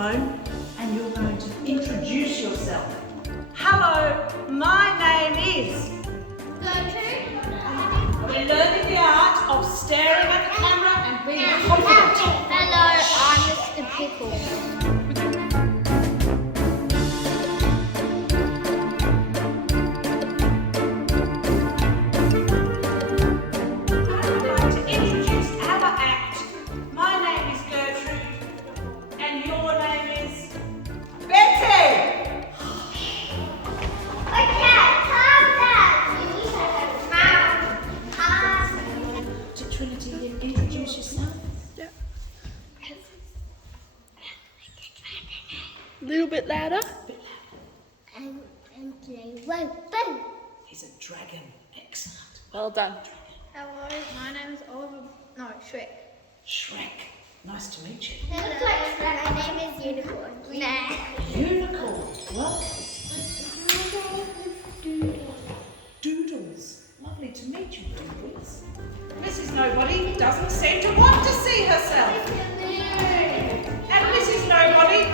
microphone and you're going to introduce yourself. Hello, my name is Gertrude. We're learning the art of staring at the camera and being confident. Hello, I'm Mr. Pickle. I'd like to introduce our act. My name is Gertrude and your name is Betty. Okay, calm down. You need to have To Trinity, introduce yourself. A little bit louder. and play Walpole. He's a dragon. Excellent. Well done. Hello, my name is Oliver. No, Shrek. Shrek. Nice to meet you. Hello, my name is Unicorn. Nah. Unicorn. Welcome. Doodles. Lovely to meet you, Doodles. Mrs. Nobody doesn't seem to want to see herself. And Mrs. Nobody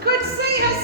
could see herself